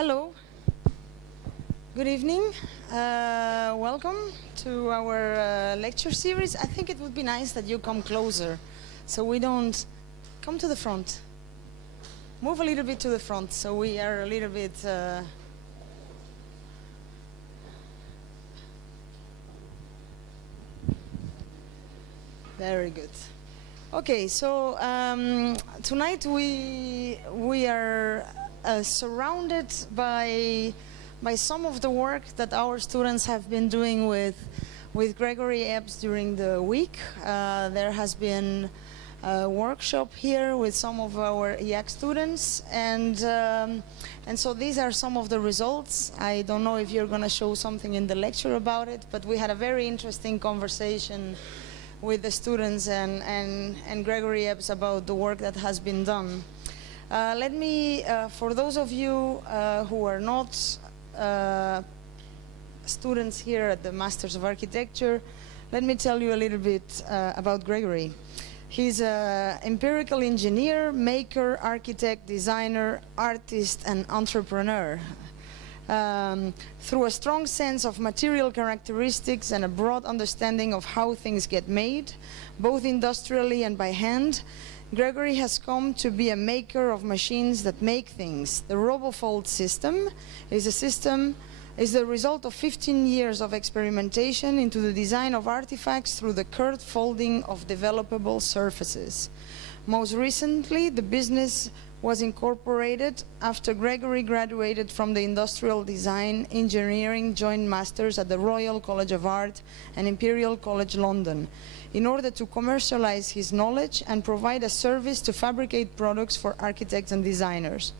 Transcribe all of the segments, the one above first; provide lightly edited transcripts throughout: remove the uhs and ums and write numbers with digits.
Hello. Good evening. Welcome to our lecture series. I think it would be nice that you come closer so we don't come to the front. Move a little bit to the front so we are a little bit very good. Okay, so tonight we are surrounded by some of the work that our students have been doing with Gregory Epps during the week. There has been a workshop here with some of our Iaac students, and so these are some of the results. I don't know if you're going to show something in the lecture about it, but we had a very interesting conversation with the students and Gregory Epps about the work that has been done. Let me, for those of you who are not students here at the Masters of Architecture, let me tell you a little bit about Gregory. He's an empirical engineer, maker, architect, designer, artist, and entrepreneur. Through a strong sense of material characteristics and a broad understanding of how things get made, both industrially and by hand, Gregory has come to be a maker of machines that make things. The RoboFold system is the result of 15 years of experimentation into the design of artifacts through the curved folding of developable surfaces. Most recently, the business was incorporated after Gregory graduated from the Industrial Design Engineering Joint Masters at the Royal College of Art and Imperial College London, in order to commercialize his knowledge and provide a service to fabricate products for architects and designers.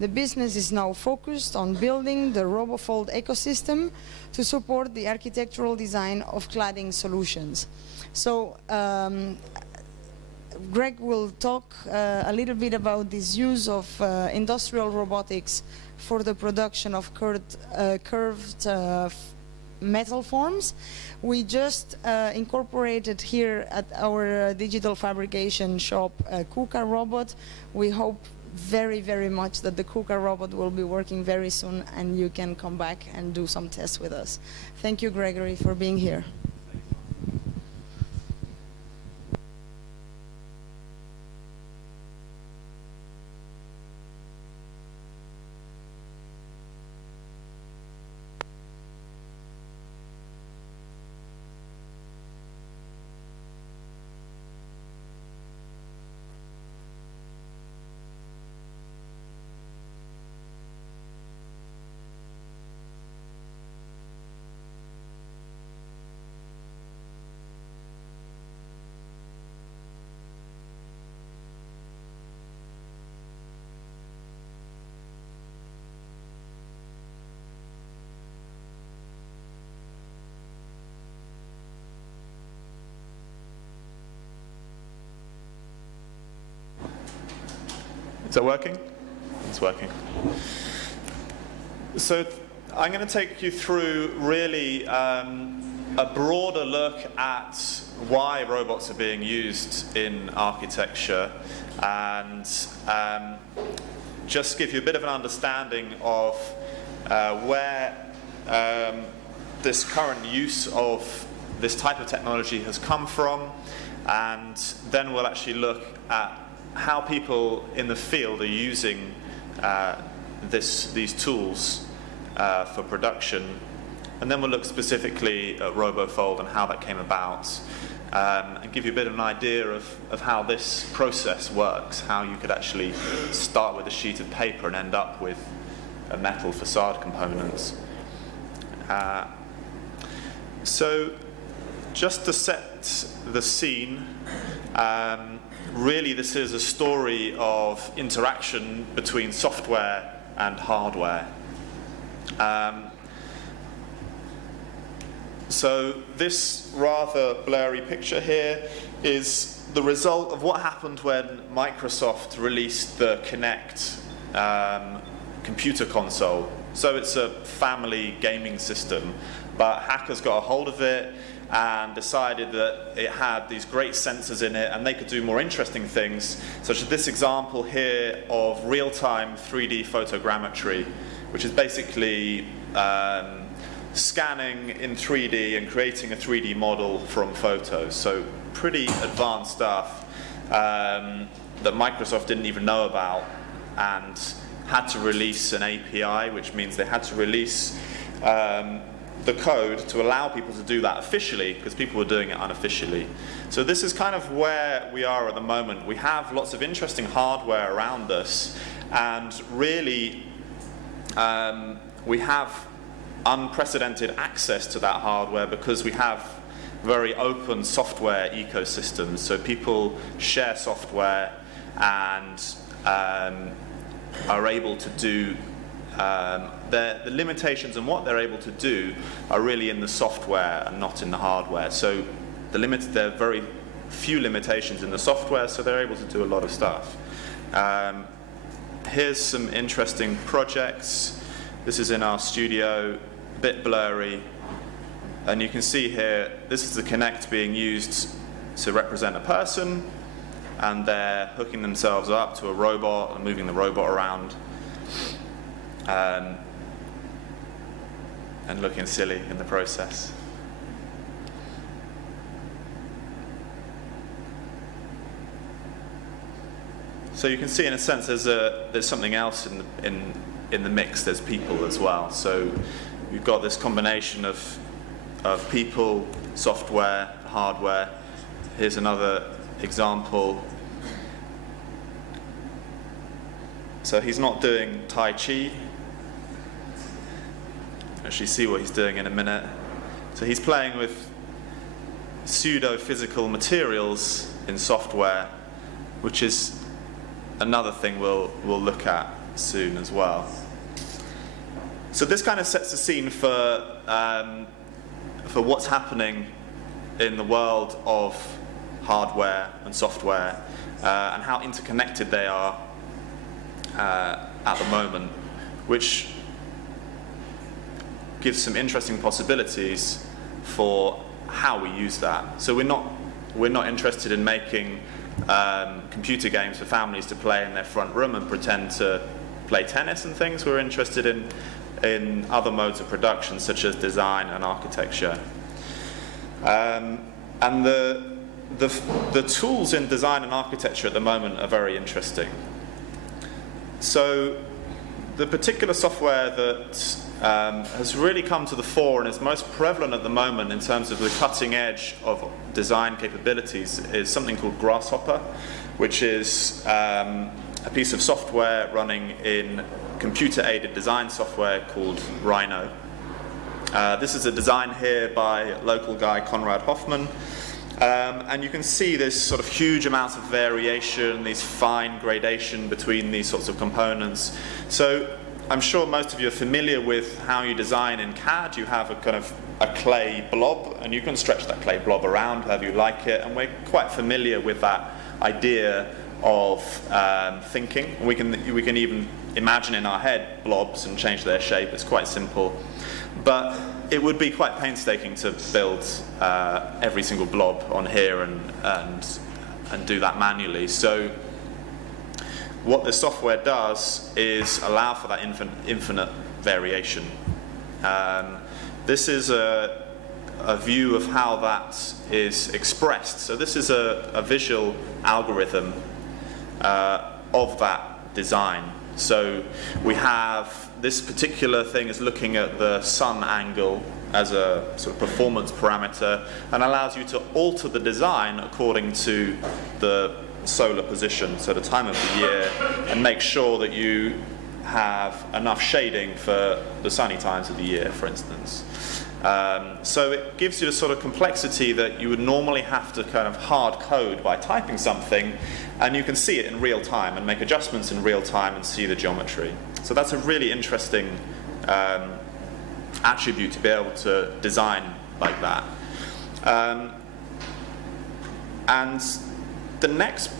The business is now focused on building the RoboFold ecosystem to support the architectural design of cladding solutions. So Greg will talk a little bit about this use of industrial robotics for the production of curved metal forms. We just incorporated here at our digital fabrication shop a KUKA robot. We hope very, very much that the KUKA robot will be working very soon and you can come back and do some tests with us. Thank you, Gregory, for being here. Is that working? It's working. So I'm going to take you through really a broader look at why robots are being used in architecture and just give you a bit of an understanding of where this current use of this type of technology has come from, and then we'll actually look at how people in the field are using these tools for production. And then we'll look specifically at RoboFold and how that came about, and give you a bit of an idea of how this process works, how you could actually start with a sheet of paper and end up with a metal facade components. So just to set the scene, really, this is a story of interaction between software and hardware. So this rather blurry picture here is the result of what happened when Microsoft released the Kinect computer console. So it's a family gaming system, but hackers got a hold of it and decided that it had these great sensors in it and they could do more interesting things, such as this example here of real-time 3D photogrammetry, which is basically scanning in 3D and creating a 3D model from photos. So pretty advanced stuff that Microsoft didn't even know about, and had to release an API, which means they had to release the code to allow people to do that officially, because people were doing it unofficially. So this is kind of where we are at the moment. We have lots of interesting hardware around us, and really we have unprecedented access to that hardware because we have very open software ecosystems. So people share software and are able to do the limitations and what they're able to do are really in the software and not in the hardware. So there are very few limitations in the software, so they're able to do a lot of stuff. Here's some interesting projects. This is in our studio, a bit blurry. And you can see here, this is the Kinect being used to represent a person, and they're hooking themselves up to a robot and moving the robot around. And looking silly in the process. So you can see, in a sense, there's something else in the mix. There's people as well. So you've got this combination of people, software, hardware. Here's another example. So he's not doing Tai Chi. Actually see what he's doing in a minute. So he's playing with pseudo-physical materials in software, which is another thing we'll look at soon as well. So this kind of sets the scene for what's happening in the world of hardware and software, and how interconnected they are at the moment, which gives some interesting possibilities for how we use that. So we're not interested in making computer games for families to play in their front room and pretend to play tennis and things. We're interested in other modes of production, such as design and architecture. And the tools in design and architecture at the moment are very interesting. So the particular software that has really come to the fore and is most prevalent at the moment in terms of the cutting edge of design capabilities is something called Grasshopper, which is a piece of software running in computer-aided design software called Rhino. This is a design here by a local guy, Conrad Hoffman. And you can see this sort of huge amounts of variation, these fine gradation between these sorts of components. So I'm sure most of you are familiar with how you design in CAD. You have a kind of a clay blob, and you can stretch that clay blob around however you like it, and we're quite familiar with that idea of thinking. We can even imagine in our head blobs and change their shape. It's quite simple. But it would be quite painstaking to build every single blob on here and do that manually. So what the software does is allow for that infinite variation. This is a view of how that is expressed. So this is a visual algorithm of that design. So we have this particular thing is looking at the sun angle as a sort of performance parameter, and allows you to alter the design according to the solar position, so the time of the year, and make sure that you have enough shading for the sunny times of the year, for instance. So it gives you a sort of complexity that you would normally have to kind of hard code by typing something, and you can see it in real time and make adjustments in real time and see the geometry. So that's a really interesting attribute to be able to design like that. And the next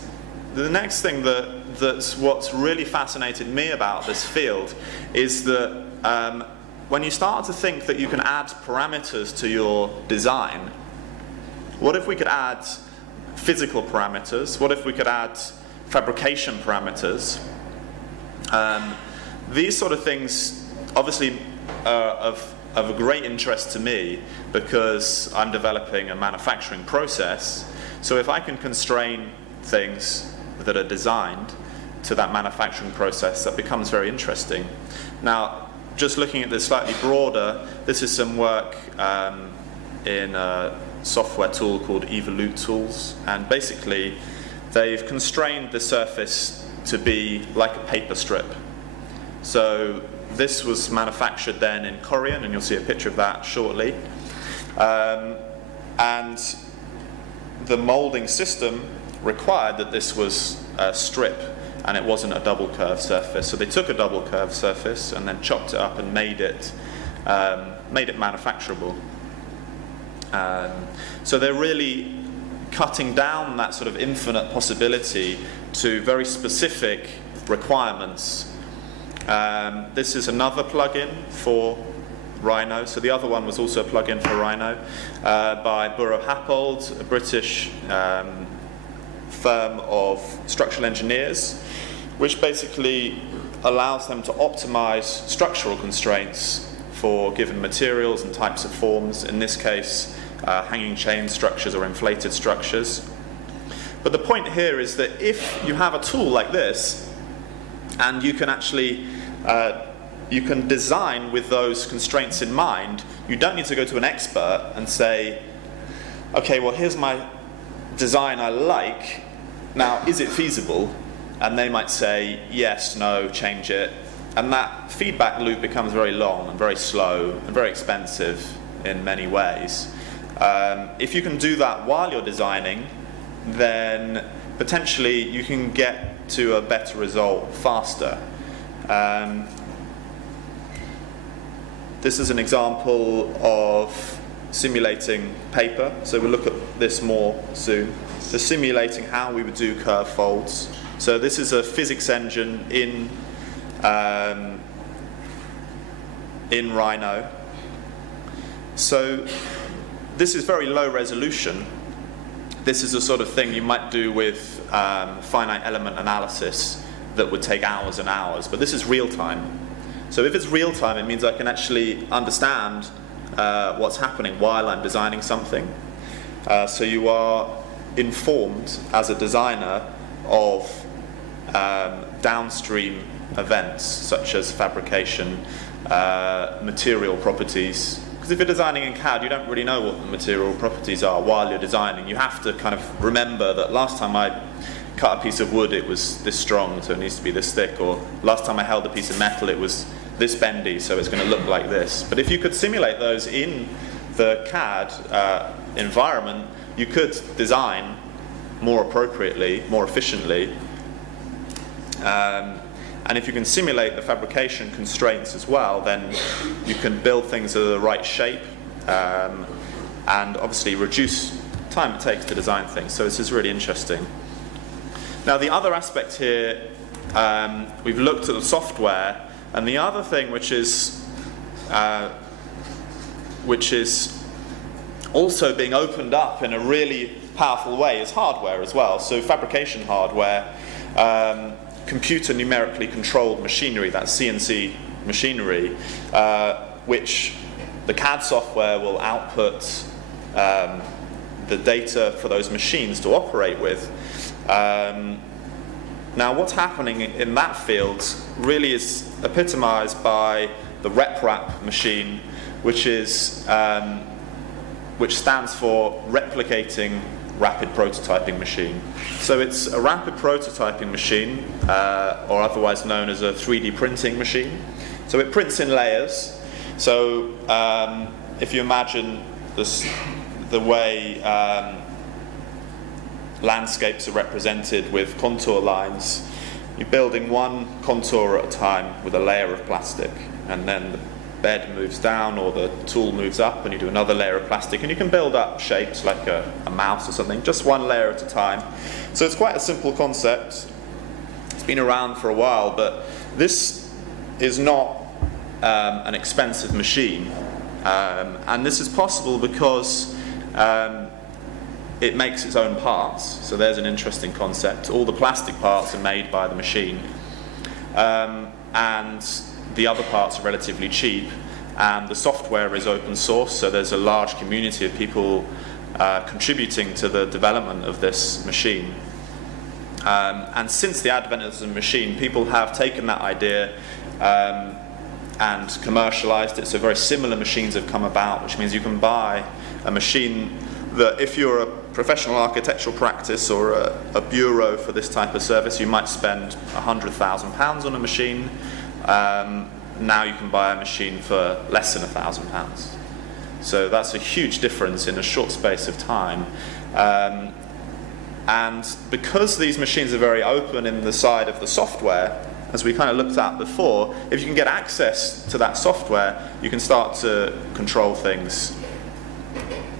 thing that's what's really fascinated me about this field is that when you start to think that you can add parameters to your design, what if we could add physical parameters? What if we could add fabrication parameters? These sort of things obviously of a great interest to me because I'm developing a manufacturing process. So if I can constrain things that are designed to that manufacturing process, that becomes very interesting. Now, just looking at this slightly broader, this is some work in a software tool called Evolute Tools, and basically they've constrained the surface to be like a paper strip. So this was manufactured then in Korean, and you'll see a picture of that shortly. And the molding system required that this was a strip, and it wasn't a double curved surface. So they took a double curved surface and then chopped it up and made it manufacturable. So they're really cutting down that sort of infinite possibility to very specific requirements. This is another plugin for Rhino. So the other one was also a plugin for Rhino by Buro Happold, a British firm of structural engineers, which basically allows them to optimize structural constraints for given materials and types of forms, in this case hanging chain structures or inflated structures. But the point here is that if you have a tool like this, and you can actually you can design with those constraints in mind, you don't need to go to an expert and say, okay, well, here's my design I like, now is it feasible? And they might say yes, no, change it, and that feedback loop becomes very long and very slow and very expensive in many ways. If you can do that while you're designing, then potentially you can get to a better result faster. This is an example of simulating paper, so we'll look at this more soon. So simulating how we would do curve folds. So this is a physics engine in Rhino. So this is very low resolution. This is the sort of thing you might do with finite element analysis that would take hours and hours, but this is real time. So if it's real time, it means I can actually understand what's happening while I'm designing something. So you are informed as a designer of downstream events such as fabrication, material properties. Because if you're designing in CAD, you don't really know what the material properties are while you're designing. You have to kind of remember that last time I cut a piece of wood, it was this strong, so it needs to be this thick, or last time I held a piece of metal, it was this bendy, so it's going to look like this. But if you could simulate those in the CAD environment, you could design more appropriately, more efficiently. And if you can simulate the fabrication constraints as well, then you can build things of the right shape and obviously reduce time it takes to design things. So this is really interesting. Now the other aspect here, we've looked at the software, and the other thing which is also being opened up in a really powerful way is hardware as well. So fabrication hardware, computer numerically controlled machinery, that's CNC machinery, which the CAD software will output the data for those machines to operate with. Now what's happening in that field really is epitomized by the RepRap machine, which stands for Replicating Rapid Prototyping Machine. So it's a rapid prototyping machine, or otherwise known as a 3D printing machine. So it prints in layers. So if you imagine the way landscapes are represented with contour lines, you're building one contour at a time with a layer of plastic, and then the bed moves down or the tool moves up and you do another layer of plastic, and you can build up shapes like a mouse or something, just one layer at a time. So it's quite a simple concept. It's been around for a while, but this is not an expensive machine, and this is possible because it makes its own parts. So there's an interesting concept. All the plastic parts are made by the machine, and the other parts are relatively cheap, and the software is open source, so there's a large community of people contributing to the development of this machine. And since the advent of the machine, people have taken that idea and commercialized it. So very similar machines have come about, which means you can buy a machine that, if you're a professional architectural practice or a bureau for this type of service, you might spend £100,000 on a machine. Now you can buy a machine for less than £1,000. So that's a huge difference in a short space of time. And because these machines are very open in the side of the software, as we kind of looked at before, if you can get access to that software, you can start to control things.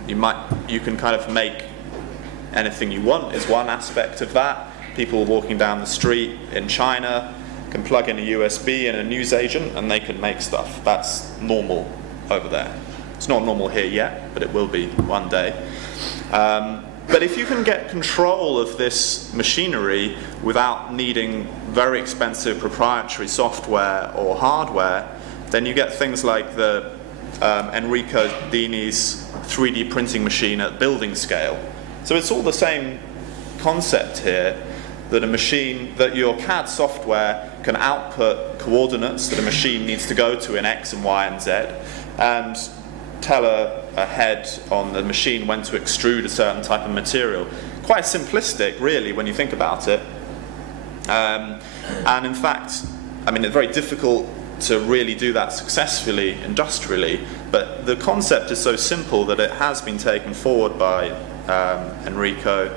You can kind of make anything you want is one aspect of that. People walking down the street in China can plug in a USB and a newsagent and they can make stuff. That's normal over there. It's not normal here yet, but it will be one day. But if you can get control of this machinery without needing very expensive proprietary software or hardware, then you get things like the Enrico Dini's 3D printing machine at building scale. So it's all the same concept here, that a machine, that your CAD software can output coordinates that a machine needs to go to in X and Y and Z, and tell a head on the machine when to extrude a certain type of material. Quite simplistic, really, when you think about it. And in fact, I mean, it's very difficult to really do that successfully industrially, but the concept is so simple that it has been taken forward by Enrico.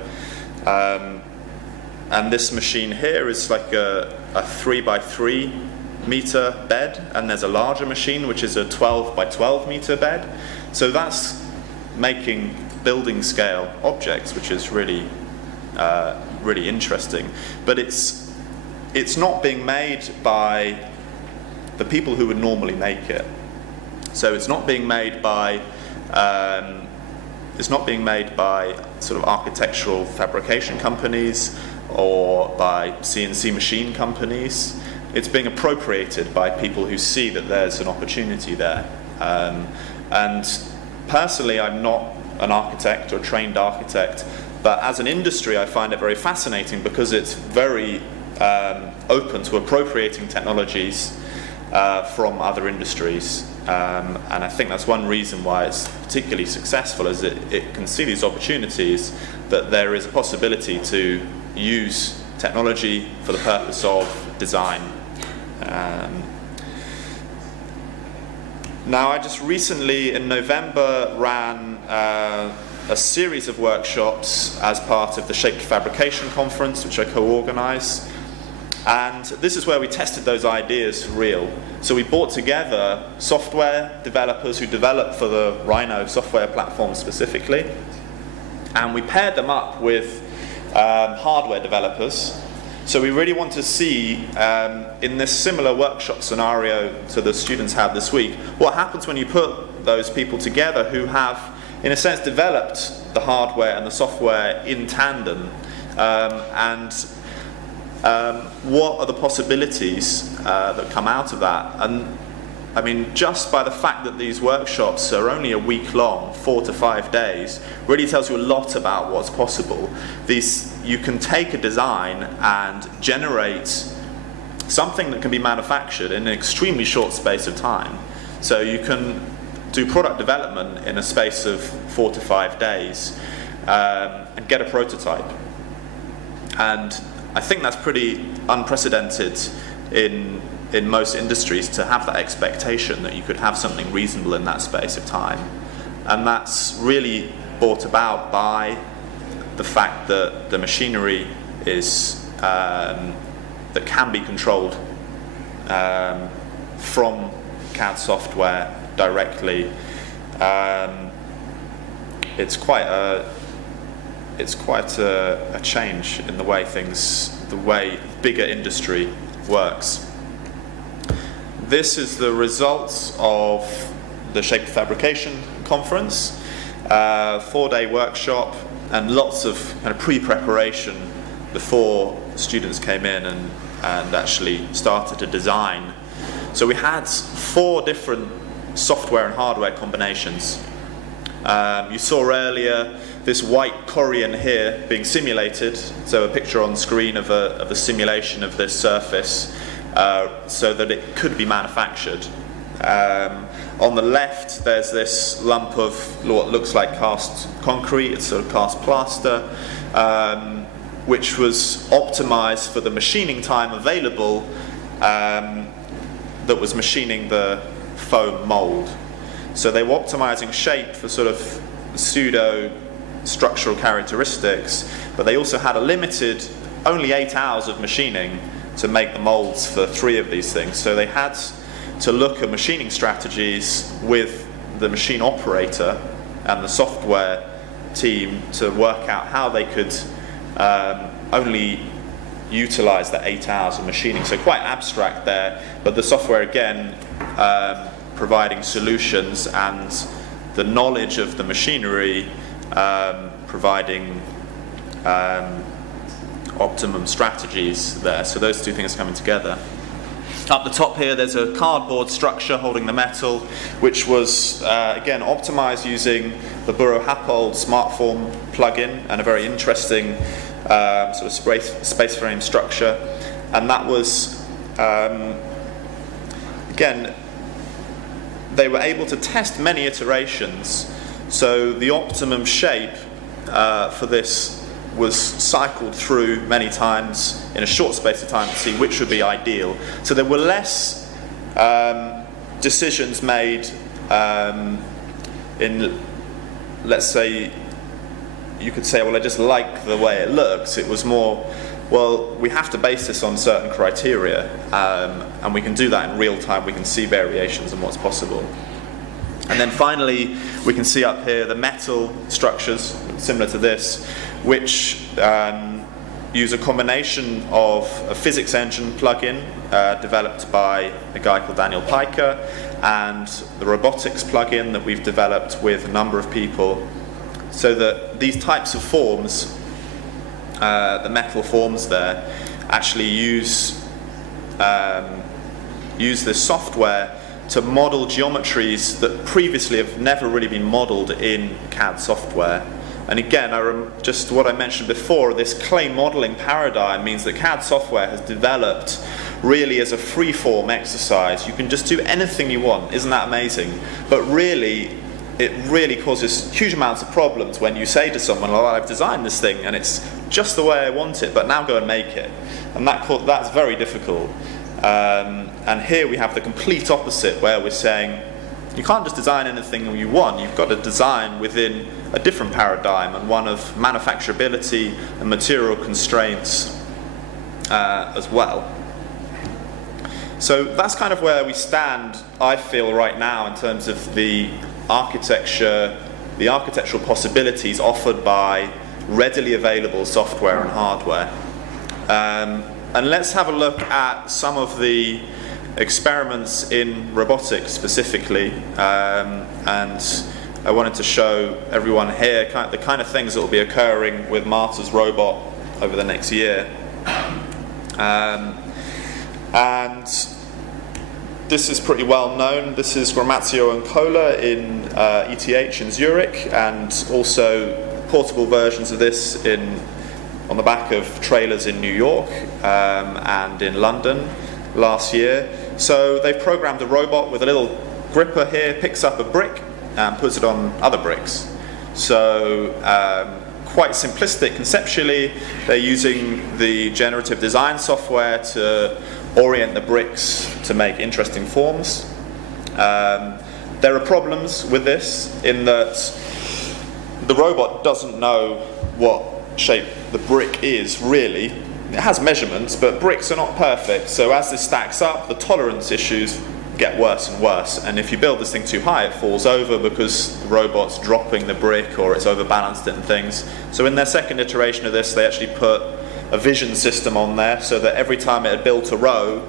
And this machine here is like a 3x3 meter bed, and there's a larger machine which is a 12 by 12 meter bed. So that's making building scale objects, which is really really interesting. But it's not being made by the people who would normally make it. So it's not being made by sort of architectural fabrication companies or by CNC machine companies. It's being appropriated by people who see that there's an opportunity there. And personally, I'm not an architect or a trained architect, but as an industry, I find it very fascinating because it's very open to appropriating technologies from other industries. And I think that's one reason why it's particularly successful, is it can see these opportunities, that there is a possibility to use technology for the purpose of design. Now, I just recently, in November, ran a series of workshops as part of the Shaped Fabrication Conference, which I co-organise. And this is where we tested those ideas for real. So we brought together software developers who developed for the Rhino software platform specifically, and we paired them up with hardware developers. So we really want to see, in this similar workshop scenario to the students had this week, what happens when you put those people together who have, in a sense, developed the hardware and the software in tandem, and what are the possibilities that come out of that. And I mean, just by the fact that these workshops are only a week long, 4 to 5 days, really tells you a lot about what's possible. You can take a design and generate something that can be manufactured in an extremely short space of time. So you can do product development in a space of 4 to 5 days and get a prototype. And I think that's pretty unprecedented in most industries, to have that expectation that you could have something reasonable in that space of time. And that's really brought about by the fact that the machinery is that can be controlled from CAD software directly. It's quite a change in the way bigger industry works. This is the results of the Shaped Fabrication Conference, 4-day workshop, and lots of kind of pre-preparation before students came in and actually started to design. So we had 4 different software and hardware combinations. You saw earlier this white Corian here being simulated, so a picture on screen of a simulation of this surface so that it could be manufactured. On the left there's this lump of what looks like cast concrete, it's sort of cast plaster, which was optimized for the machining time available that was machining the foam mold. So they were optimizing shape for sort of pseudo structural characteristics, but they also had a limited, only 8 hours of machining to make the molds for 3 of these things. So they had to look at machining strategies with the machine operator and the software team to work out how they could only utilize the 8 hours of machining. So quite abstract there, but the software again providing solutions, and the knowledge of the machinery providing optimum strategies there. So those 2 things coming together. Up the top here there's a cardboard structure holding the metal, which was again optimized using the Burrow Happold SmartForm plugin and a very interesting sort of space frame structure. And that was again, they were able to test many iterations, so the optimum shape for this was cycled through many times in a short space of time to see which would be ideal. So there were less decisions made in, let's say, you could say, well, I just like the way it looks. It was more, well, we have to base this on certain criteria, and we can do that in real time. We can see variations and what's possible. And then finally, we can see up here the metal structures, similar to this, which use a combination of a physics engine plugin developed by a guy called Daniel Piker, and the robotics plugin that we've developed with a number of people, so that these types of forms, the metal forms there, actually use this software to model geometries that previously have never really been modeled in CAD software. And again, just what I mentioned before, this clay modeling paradigm means that CAD software has developed really as a free-form exercise. You can just do anything you want. Isn't that amazing? But really, it really causes huge amounts of problems when you say to someone, oh, I've designed this thing and it's just the way I want it, but now go and make it. And that's very difficult. And here we have the complete opposite, where we're saying you can't just design anything you want, you've got to design within a different paradigm, and one of manufacturability and material constraints as well. So that's kind of where we stand, I feel, right now in terms of the architecture, the architectural possibilities offered by readily available software and hardware. And let's have a look at some of the experiments in robotics specifically. And I wanted to show everyone here the kind of things that will be occurring with Marta's robot over the next year. And this is pretty well known. This is Gramazio and Kohler in ETH in Zurich, and also portable versions of this on the back of trailers in New York and in London last year. So they've programmed a robot with a little gripper here, picks up a brick and puts it on other bricks. So quite simplistic conceptually. They're using the generative design software to orient the bricks to make interesting forms. There are problems with this in that the robot doesn't know what shape the brick is really. It has measurements, but bricks are not perfect, so as this stacks up, the tolerance issues get worse and worse, and if you build this thing too high, it falls over because the robot's dropping the brick or it's overbalanced it and things. So in their second iteration of this, they actually put a vision system on there so that every time it had built a row,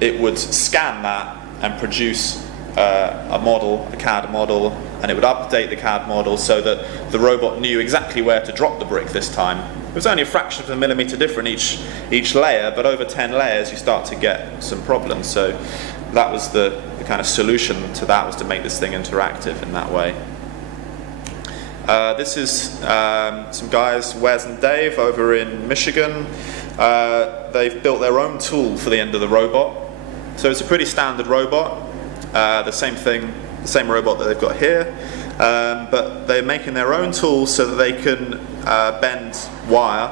it would scan that and produce a model, a CAD model, and it would update the CAD model so that the robot knew exactly where to drop the brick this time. It was only a fraction of a millimeter different each layer, but over 10 layers you start to get some problems. So that was the kind of solution to that, was to make this thing interactive in that way. This is some guys, Wes and Dave, over in Michigan. They've built their own tool for the end of the robot. So it's a pretty standard robot, the same robot that they've got here, but they're making their own tool so that they can bend wire.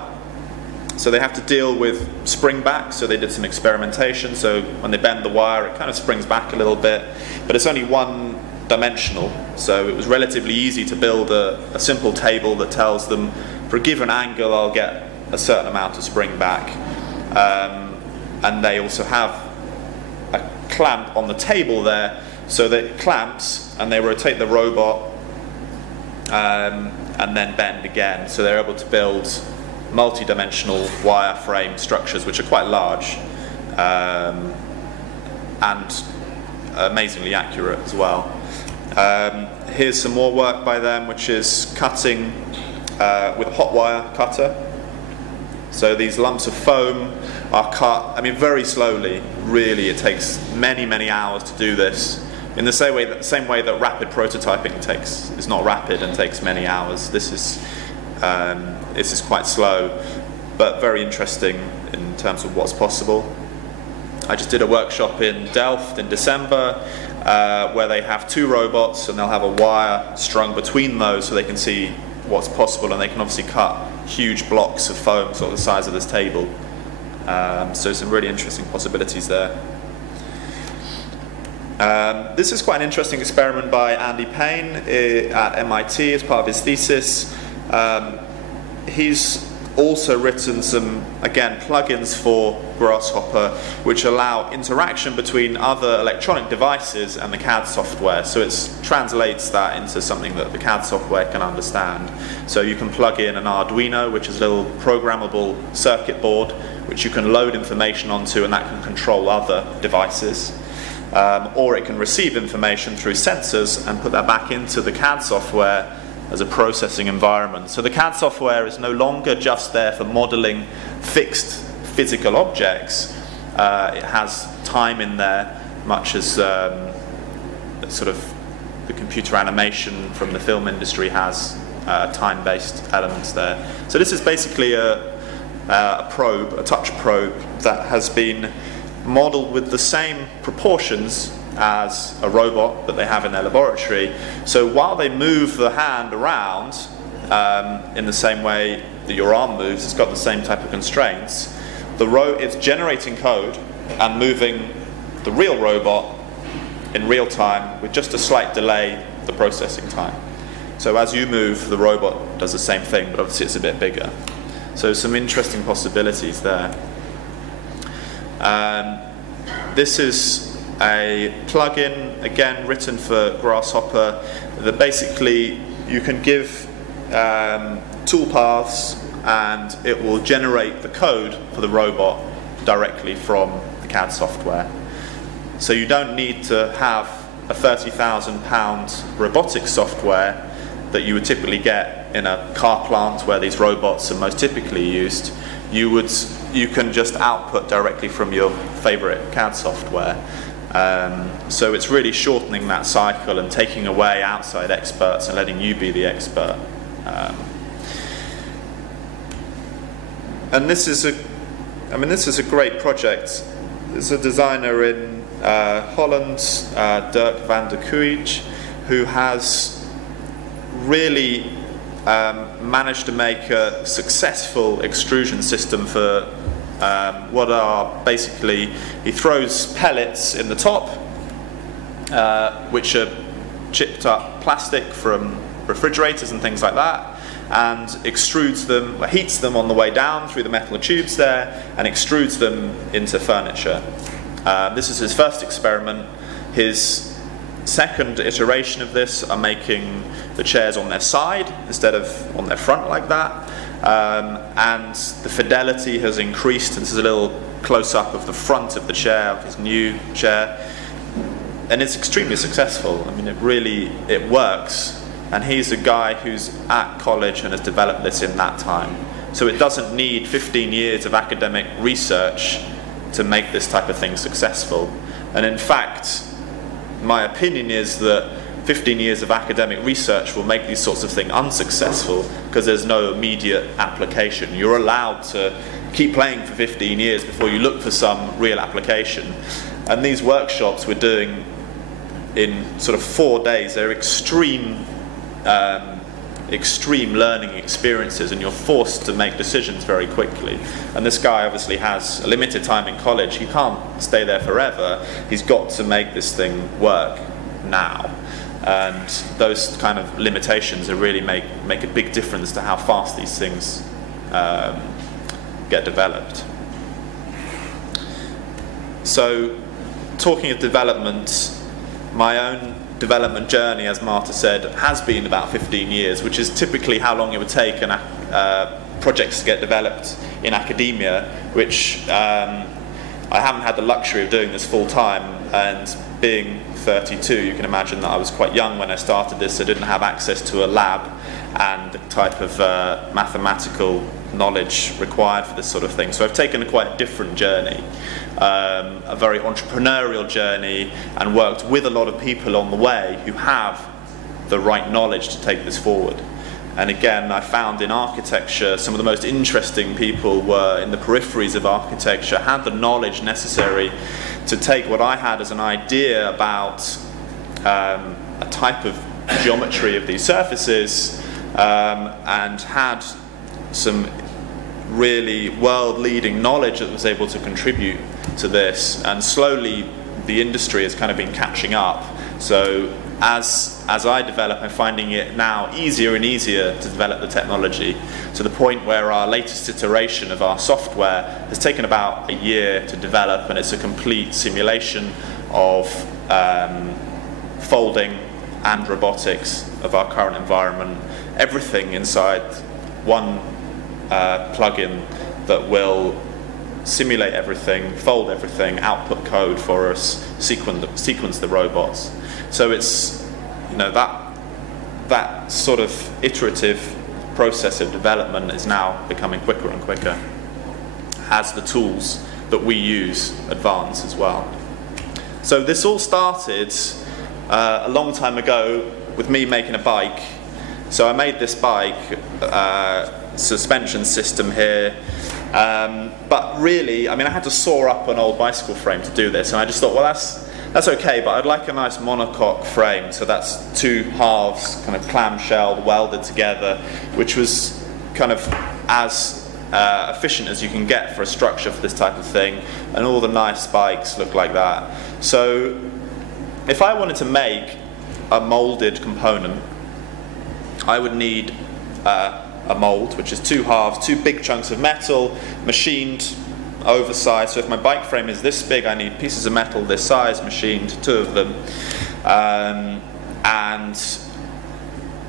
So they have to deal with spring back, so they did some experimentation. So when they bend the wire, it kind of springs back a little bit, but it's only one dimensional. So it was relatively easy to build a simple table that tells them, for a given angle, I'll get a certain amount of spring back. And they also have a clamp on the table there, so that it clamps and they rotate the robot and then bend again. So they're able to build multi-dimensional wireframe structures, which are quite large and amazingly accurate as well. Here's some more work by them, which is cutting with a hot wire cutter. So these lumps of foam are cut, I mean, very slowly. Really, it takes many, many hours to do this. In the same way that rapid prototyping takes, is not rapid and takes many hours. This is quite slow, but very interesting in terms of what's possible. I just did a workshop in Delft in December, where they have two robots and they'll have a wire strung between those so they can see what's possible, and they can obviously cut huge blocks of foam, sort of the size of this table. So some really interesting possibilities there. This is quite an interesting experiment by Andy Payne at MIT as part of his thesis. He's also written some, again, plugins for Grasshopper, which allow interaction between other electronic devices and the CAD software. So it translates that into something that the CAD software can understand. So you can plug in an Arduino, which is a little programmable circuit board, which you can load information onto, and that can control other devices. Or it can receive information through sensors and put that back into the CAD software as a processing environment. So the CAD software is no longer just there for modeling fixed physical objects. It has time in there, much as sort of the computer animation from the film industry has time-based elements there. So this is basically a probe, a touch probe, that has been modeled with the same proportions as a robot that they have in their laboratory. So while they move the hand around in the same way that your arm moves, it's got the same type of constraints. It's generating code and moving the real robot in real time with just a slight delay the processing time. So as you move, the robot does the same thing, but obviously it's a bit bigger. So some interesting possibilities there. This is a plugin, again, written for Grasshopper, that basically you can give toolpaths and it will generate the code for the robot directly from the CAD software. So you don't need to have a £30,000 robotics software that you would typically get in a car plant where these robots are most typically used. You can just output directly from your favorite CAD software. So it's really shortening that cycle and taking away outside experts and letting you be the expert. And this is a great project. There's a designer in Holland, Dirk van der Kuij, who has really managed to make a successful extrusion system for what are basically, he throws pellets in the top, which are chipped up plastic from refrigerators and things like that, and extrudes them, heats them on the way down through the metal tubes there, and extrudes them into furniture. This is his first experiment. His second iteration of this are making the chairs on their side instead of on their front like that. And the fidelity has increased. This is a little close-up of the front of the chair, of his new chair. And it's extremely successful. I mean, it works. And he's a guy who's at college and has developed this in that time. So it doesn't need 15 years of academic research to make this type of thing successful. And in fact, my opinion is that 15 years of academic research will make these sorts of things unsuccessful because there's no immediate application. You're allowed to keep playing for 15 years before you look for some real application. And these workshops we're doing in sort of 4 days, they're extreme learning experiences, and you're forced to make decisions very quickly. And this guy obviously has a limited time in college. He can't stay there forever. He's got to make this thing work now. And those kind of limitations really make a big difference to how fast these things get developed. So, talking of development, my own development journey, as Marta said, has been about 15 years, which is typically how long it would take projects to get developed in academia, which I haven't had the luxury of doing this full time, and being 32, you can imagine that I was quite young when I started this. I didn't have access to a lab and the type of mathematical knowledge required for this sort of thing. So I've taken a quite different journey, a very entrepreneurial journey, and worked with a lot of people on the way who have the right knowledge to take this forward. And again, I found in architecture, some of the most interesting people were in the peripheries of architecture, had the knowledge necessary to take what I had as an idea about a type of geometry of these surfaces, and had some really world-leading knowledge that was able to contribute to this. And slowly the industry has kind of been catching up. So as I develop, I'm finding it now easier and easier to develop the technology, to the point where our latest iteration of our software has taken about a year to develop, and it's a complete simulation of folding and robotics of our current environment. Everything inside one plugin that will simulate everything, fold everything, output code for us, sequence the robots. So it's, you know, that sort of iterative process of development is now becoming quicker and quicker as the tools that we use advance as well. So this all started a long time ago with me making a bike. So I made this bike, suspension system here, but really, I mean, I had to saw up an old bicycle frame to do this, and I just thought, well, that's okay, but I'd like a nice monocoque frame, so that's two halves, kind of clamshell, welded together, which was kind of as efficient as you can get for a structure for this type of thing, and all the nice bikes look like that. So if I wanted to make a molded component, I would need a mold, which is two halves, two big chunks of metal, machined, oversized. So if my bike frame is this big, I need pieces of metal this size, machined, two of them. And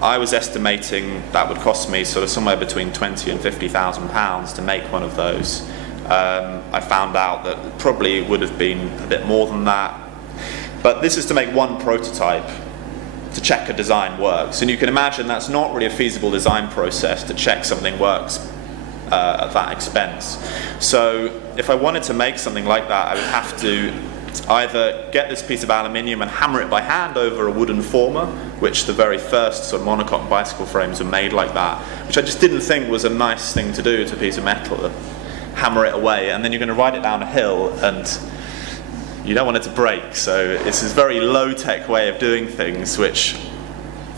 I was estimating that would cost me sort of somewhere between 20 and 50,000 pounds to make one of those. I found out that it probably would have been a bit more than that. But this is to make one prototype, to check a design works. And you can imagine that's not really a feasible design process to check something works at that expense. So if I wanted to make something like that, I would have to either get this piece of aluminium and hammer it by hand over a wooden former, which the very first sort of monocoque bicycle frames were made like that, which I just didn't think was a nice thing to do to a piece of metal, hammer it away, and then you're going to ride it down a hill and you don't want it to break. So it's this very low-tech way of doing things, which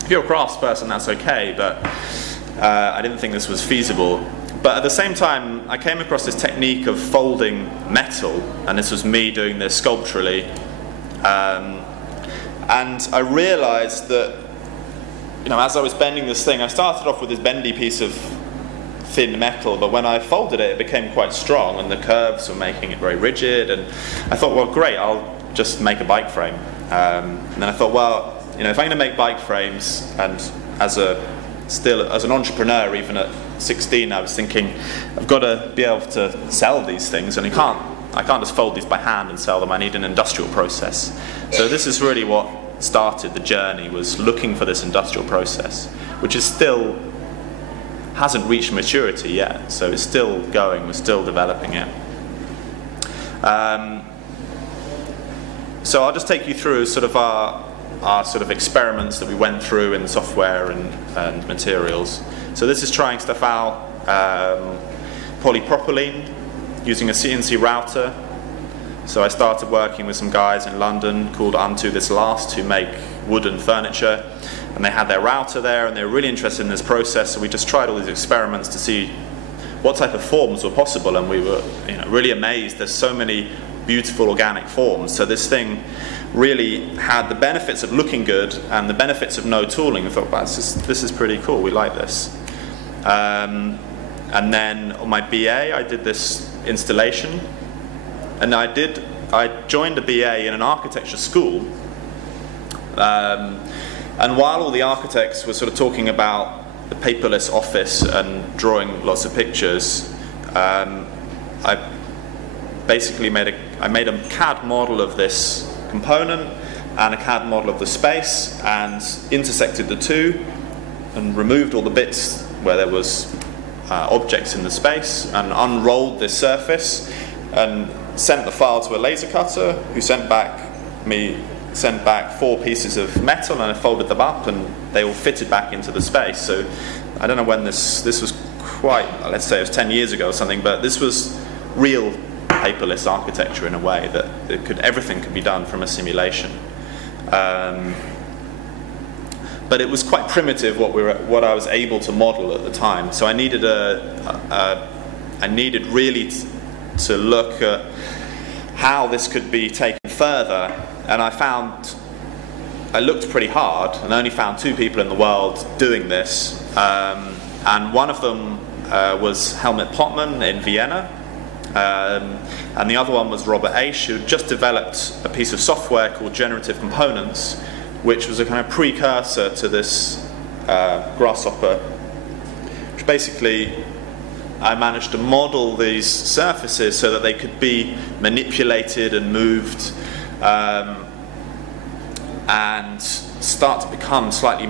if you're a craftsperson, that's okay, but I didn't think this was feasible. But at the same time, I came across this technique of folding metal, and this was me doing this sculpturally. And I realized that, you know, as I was bending this thing, I started off with this bendy piece of thin metal, but when I folded it, it became quite strong, and the curves were making it very rigid. And I thought, well, great, I'll just make a bike frame. And then I thought, well, you know, if I'm going to make bike frames, and as an entrepreneur, even at 16, I was thinking, I've got to be able to sell these things, and I can't just fold these by hand and sell them. I need an industrial process. So this is really what started the journey, was looking for this industrial process, which is still hasn't reached maturity yet. So it's still going. We're still developing it. so I'll just take you through sort of our sort of experiments that we went through in the software and materials. So this is trying stuff out, polypropylene, using a CNC router. So I started working with some guys in London called Unto This Last who make wooden furniture, and they had their router there and they were really interested in this process, so we just tried all these experiments to see what type of forms were possible, and we were really amazed. There's so many beautiful organic forms. So this thing really had the benefits of looking good and the benefits of no tooling. I thought, wow, this is pretty cool, we like this. And then on my BA I did this installation, and I joined a BA in an architecture school, and while all the architects were sort of talking about the paperless office and drawing lots of pictures, I basically made a CAD model of this component and a CAD model of the space, and intersected the two and removed all the bits where there was objects in the space, and unrolled this surface and sent the file to a laser cutter, who sent back 4 pieces of metal, and I folded them up and they all fitted back into the space. So I don't know when this was quite, let's say it was 10 years ago or something, but this was real paperless architecture in a way that everything could be done from a simulation. But it was quite primitive what I was able to model at the time. So I needed really to look at how this could be taken further, and I looked pretty hard and only found 2 people in the world doing this, and one of them was Helmut Pottmann in Vienna, and the other one was Robert Aish, who had just developed a piece of software called Generative Components, which was a kind of precursor to this grasshopper, which basically I managed to model these surfaces so that they could be manipulated and moved, and start to become slightly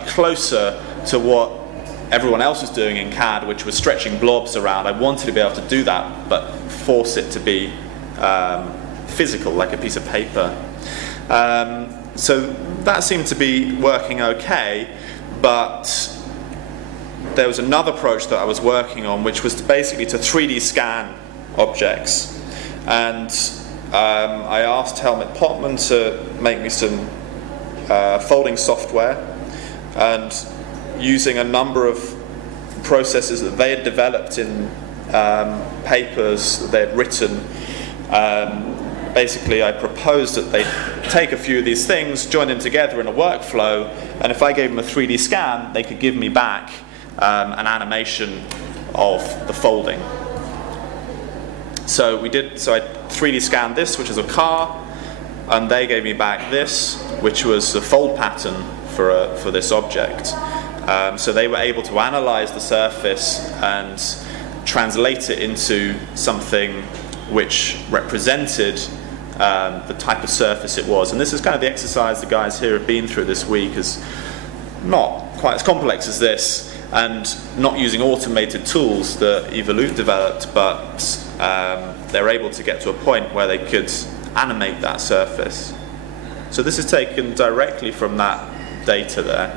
closer to what everyone else was doing in CAD, which was stretching blobs around. I wanted to be able to do that, but force it to be physical, like a piece of paper. So that seemed to be working okay, but there was another approach that I was working on, which was basically to 3D scan objects. And I asked Helmut Pottmann to make me some folding software, and using a number of processes that they had developed in papers that they had written, basically I proposed that they take a few of these things, join them together in a workflow, and if I gave them a 3D scan, they could give me back an animation of the folding. So I 3D scanned this, which is a car, and they gave me back this, which was the fold pattern for this object. So they were able to analyze the surface and translate it into something which represented the type of surface it was. And this is kind of the exercise the guys here have been through this week, is not quite as complex as this, and not using automated tools that Evolute developed, but they're able to get to a point where they could animate that surface. So this is taken directly from that data there.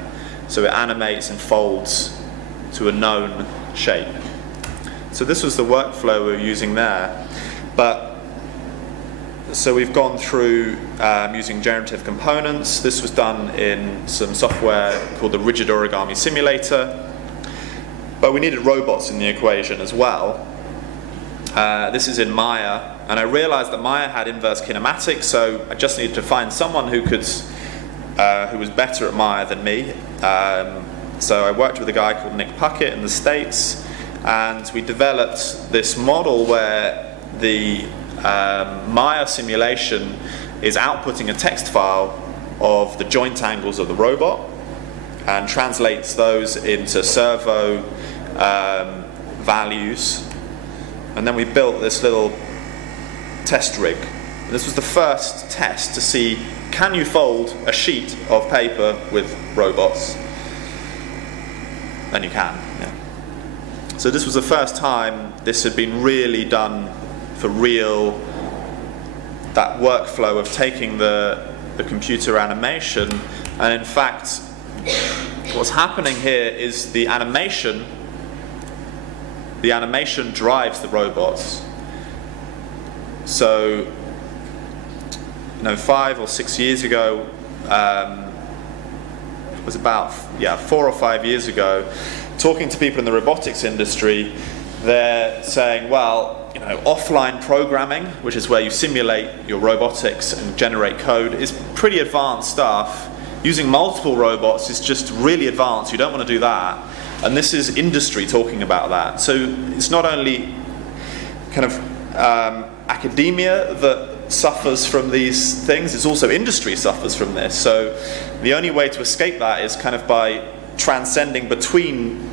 So it animates and folds to a known shape. So this was the workflow we were using there. So we've gone through using generative components. This was done in some software called the Rigid Origami Simulator. But we needed robots in the equation as well. This is in Maya, and I realized that Maya had inverse kinematics, so I just needed to find someone who was better at Maya than me. So I worked with a guy called Nick Puckett in the States, and we developed this model where the Maya simulation is outputting a text file of the joint angles of the robot and translates those into servo values. And then we built this little test rig. And this was the first test to see, can you fold a sheet of paper with robots? And you can, yeah. So this was the first time this had been really done for real that workflow of taking the computer animation, and in fact, what's happening here is the animation drives the robots. So, 5 or 6 years ago, it was about 4 or 5 years ago, talking to people in the robotics industry, they're saying, well, offline programming, which is where you simulate your robotics and generate code, is pretty advanced stuff. Using multiple robots is just really advanced. You don't want to do that. And this is industry talking about that. So it's not only kind of academia that suffers from these things, it's also industry suffers from this. So the only way to escape that is kind of by transcending between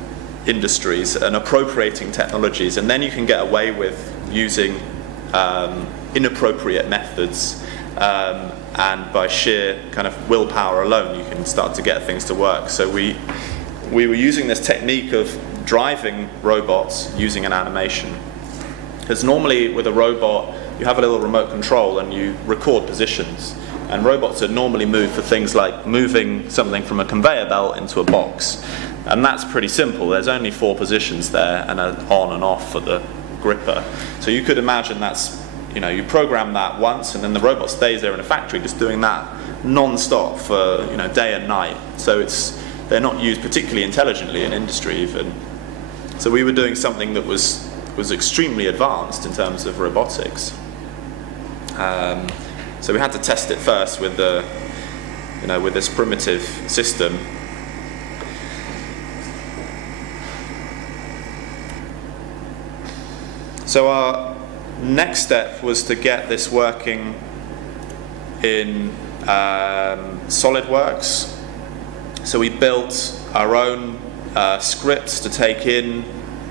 industries and appropriating technologies, and then you can get away with using inappropriate methods, and by sheer kind of willpower alone you can start to get things to work. So we were using this technique of driving robots using an animation, because normally with a robot you have a little remote control and you record positions, and robots are normally moved for things like moving something from a conveyor belt into a box, and that's pretty simple. There's only 4 positions there and an on and off for the gripper. So you could imagine that's, you program that once and then the robot stays there in a factory just doing that non-stop for day and night. So they're not used particularly intelligently in industry even. So we were doing something that was extremely advanced in terms of robotics. So we had to test it first with with this primitive system. So our next step was to get this working in SolidWorks. So we built our own scripts to take in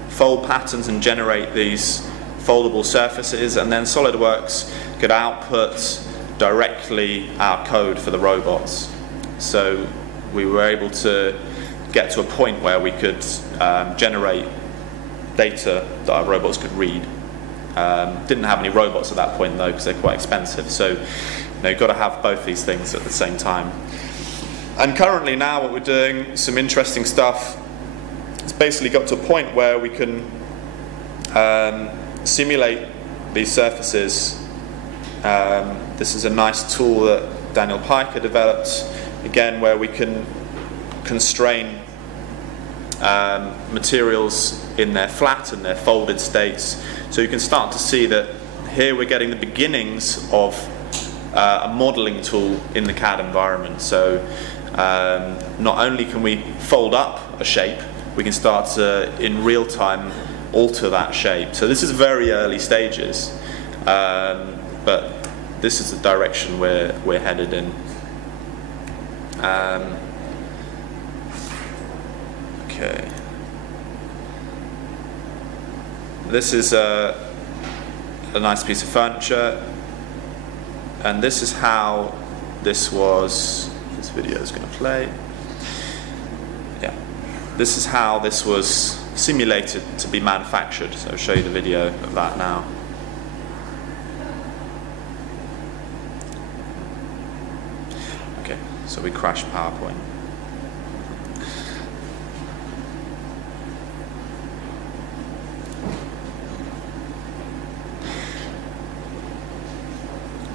fold patterns and generate these foldable surfaces, and then SolidWorks could output directly our code for the robots. So we were able to get to a point where we could generate data that our robots could read. Didn't have any robots at that point though, because they're quite expensive. So you've got to have both these things at the same time. And currently now what we're doing, some interesting stuff. It's basically got to a point where we can simulate these surfaces. This is a nice tool that Daniel Piker developed, again, where we can constrain materials in their flat and their folded states. So you can start to see that here we're getting the beginnings of a modeling tool in the CAD environment. So not only can we fold up a shape, we can start to, in real time, alter that shape. So this is very early stages, but this is the direction we're headed in. Okay. This is a nice piece of furniture, and this is how this video is going to play. Yeah, this is how this was simulated to be manufactured. So I'll show you the video of that now. Okay, so we crashed PowerPoint.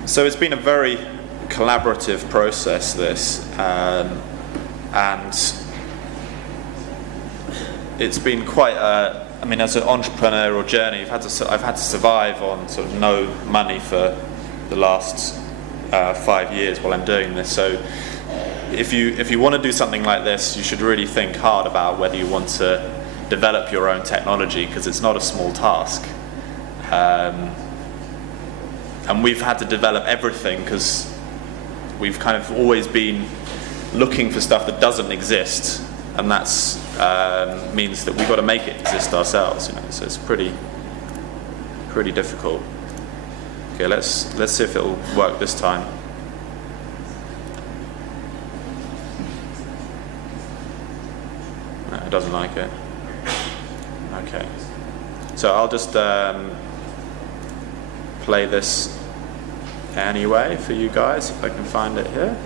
So it's been a very collaborative process, this, and it's been quite as an entrepreneurial journey, I've had to survive on sort of no money for the last 5 years while I'm doing this. So if you want to do something like this, you should really think hard about whether you want to develop your own technology, because it's not a small task. And we've had to develop everything because we've kind of always been looking for stuff that doesn't exist, and that's means that we've got to make it exist ourselves. So it's pretty difficult. Okay, let's see if it'll work this time. No, it doesn't like it. Okay, so I'll just play this anyway for you guys, if I can find it here.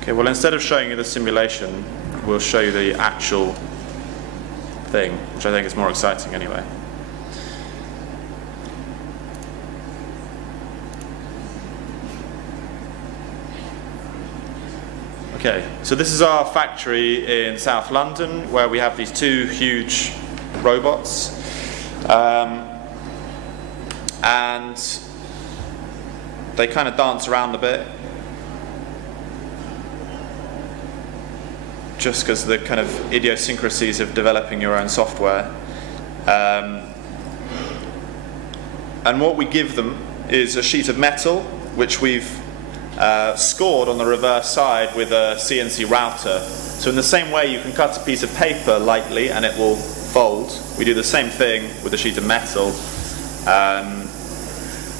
Okay, well, instead of showing you the simulation, we'll show you the actual thing, which I think is more exciting anyway. Okay, so this is our factory in South London, where we have these two huge robots. And they kind of dance around a bit, just because of the kind of idiosyncrasies of developing your own software. And what we give them is a sheet of metal, which we've scored on the reverse side with a CNC router. So in the same way you can cut a piece of paper lightly and it will fold, we do the same thing with a sheet of metal. And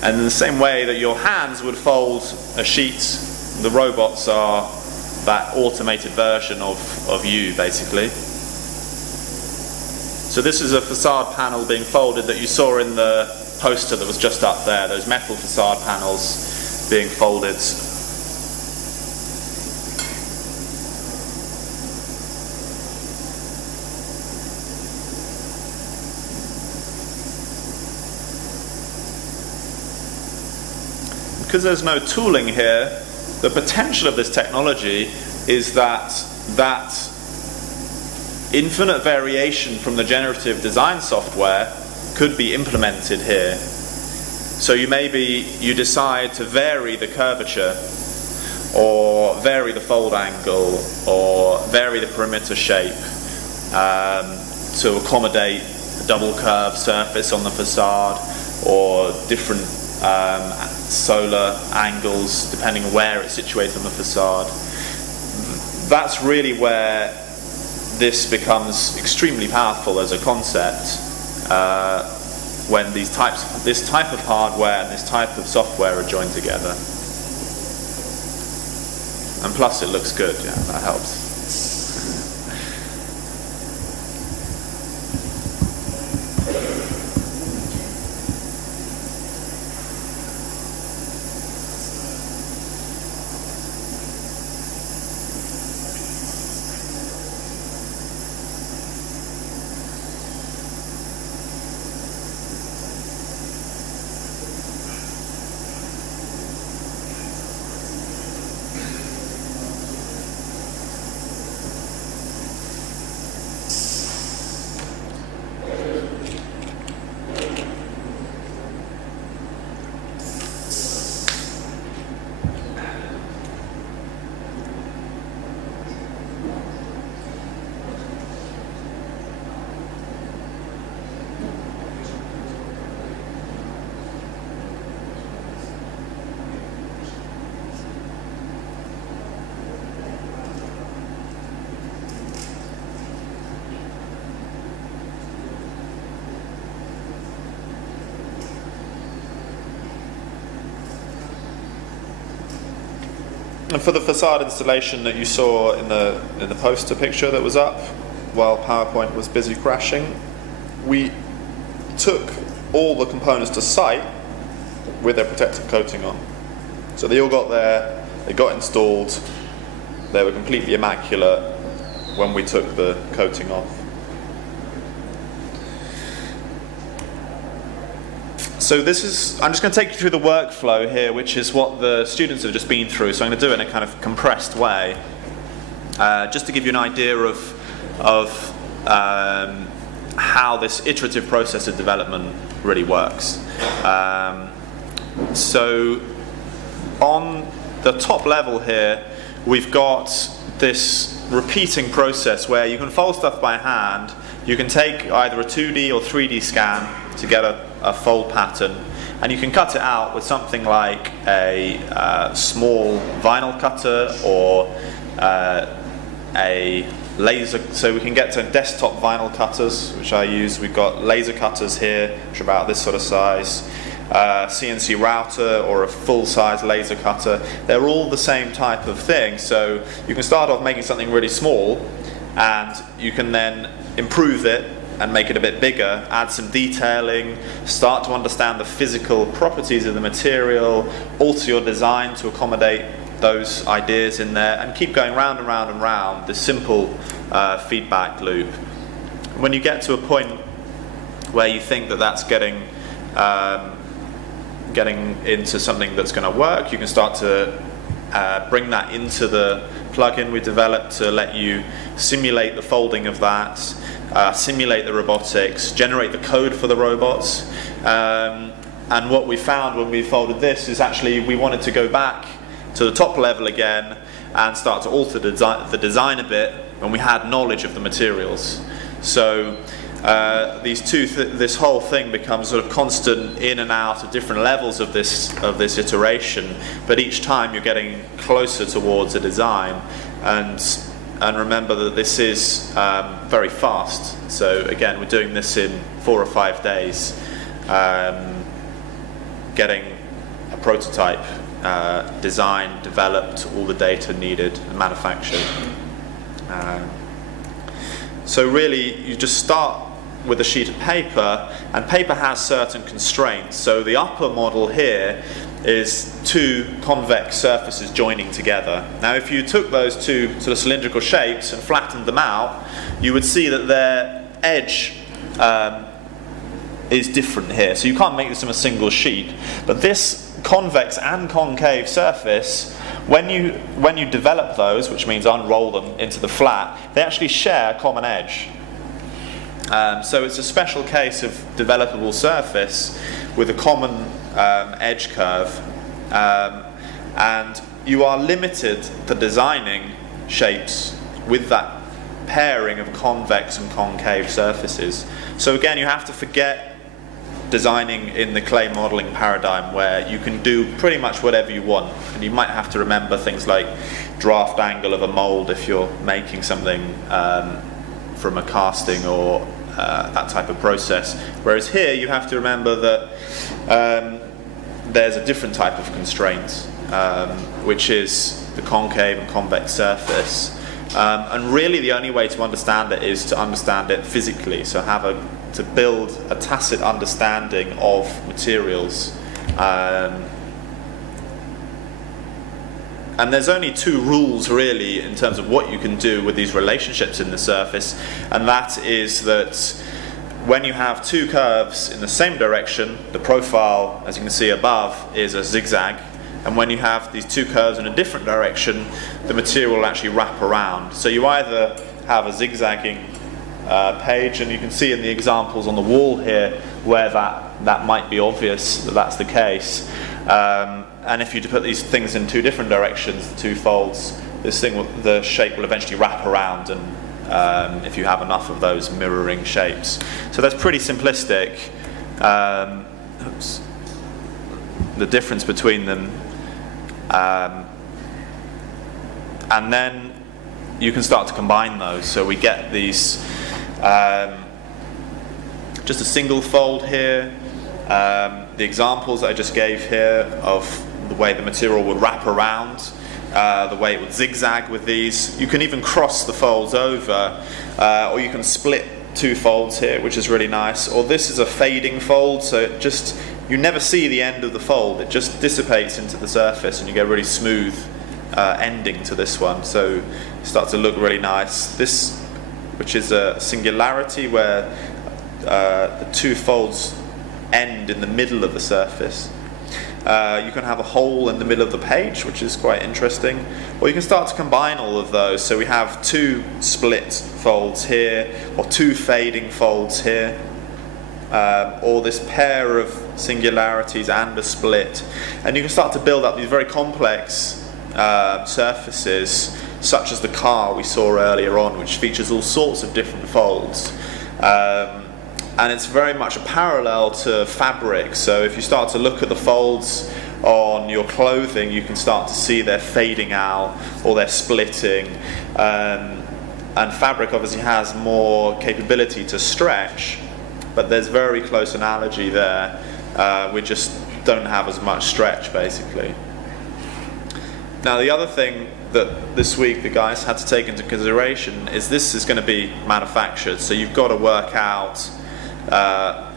in the same way that your hands would fold a sheet, the robots are that automated version of you, basically. So this is a facade panel being folded that you saw in the poster that was just up there, those metal facade panels being folded. Because there's no tooling here, the potential of this technology is that infinite variation from the generative design software could be implemented here. So you decide to vary the curvature, or vary the fold angle, or vary the perimeter shape to accommodate a double curved surface on the facade, or different solar angles depending on where it's situated on the facade. That's really where this becomes extremely powerful as a concept, when this type of hardware and this type of software are joined together. And plus it looks good, yeah, that helps. And for the facade installation that you saw in the poster picture that was up while PowerPoint was busy crashing, we took all the components to site with their protective coating on. So they all got there, they got installed, they were completely immaculate when we took the coating off. So this is, I'm just going to take you through the workflow here, which is what the students have just been through. So I'm going to do it in a kind of compressed way, just to give you an idea of how this iterative process of development really works. So on the top level here, we've got this repeating process where you can fold stuff by hand. You can take either a 2D or 3D scan to get a fold pattern, and you can cut it out with something like a small vinyl cutter or a laser. So we can get to desktop vinyl cutters, which I use. We've got laser cutters here, which are about this sort of size. CNC router or a full-size laser cutter. They're all the same type of thing. So you can start off making something really small, and you can then improve it and make it a bit bigger, add some detailing, start to understand the physical properties of the material, alter your design to accommodate those ideas in there, and keep going round and round and round this simple feedback loop. When you get to a point where you think that that's getting into something that's going to work, you can start to bring that into the plugin we developed to let you simulate the folding of that, simulate the robotics, generate the code for the robots. And what we found when we folded this is actually we wanted to go back to the top level again and start to alter the design a bit when we had knowledge of the materials. So this whole thing becomes sort of constant in and out of different levels of this iteration, but each time you're getting closer towards a design. And remember that this is very fast. So again, we're doing this in 4 or 5 days, getting a prototype designed, developed, all the data needed, and manufactured. So really, you just start with a sheet of paper, and paper has certain constraints. So the upper model here is 2 convex surfaces joining together. Now if you took those 2 sort of cylindrical shapes and flattened them out, you would see that their edge is different here. So you can't make this from a single sheet. But this convex and concave surface, when you develop those, which means unroll them into the flat, they actually share a common edge. So it's a special case of developable surface with a common edge curve, and you are limited to designing shapes with that pairing of convex and concave surfaces. So again, you have to forget designing in the clay modeling paradigm where you can do pretty much whatever you want, and you might have to remember things like draft angle of a mold if you're making something from a casting or that type of process. Whereas here you have to remember that there's a different type of constraint, which is the concave and convex surface. And really the only way to understand it is to understand it physically, so to build a tacit understanding of materials. And there's only 2 rules really in terms of what you can do with these relationships in the surface, and that is that when you have 2 curves in the same direction, the profile, as you can see above, is a zigzag, and when you have these 2 curves in a different direction, the material will actually wrap around. So you either have a zigzagging page, and you can see in the examples on the wall here where that might be obvious that that's the case. And if you put these things in 2 different directions, the 2 folds, the shape will eventually wrap around, and if you have enough of those mirroring shapes. So that's pretty simplistic. The difference between them. And then you can start to combine those. So we get these, just a single fold here. The examples that I just gave here of the way the material would wrap around the way it would zigzag with these. You can even cross the folds over, or you can split two folds here, which is really nice. Or this is a fading fold, so it just, you never see the end of the fold. It just dissipates into the surface, and you get a really smooth ending to this one. So it starts to look really nice. This, which is a singularity, where the two folds end in the middle of the surface. You can have a hole in the middle of the page, which is quite interesting. Or you can start to combine all of those. So we have two split folds here, or two fading folds here, or this pair of singularities and a split. And you can start to build up these very complex surfaces, such as the car we saw earlier on, which features all sorts of different folds. And it's very much a parallel to fabric. So if you start to look at the folds on your clothing, you can start to see they're fading out or they're splitting. And fabric obviously has more capability to stretch, but there's very close analogy there. We just don't have as much stretch, basically. Now, the other thing that this week the guys had to take into consideration is this is going to be manufactured, so you've got to work out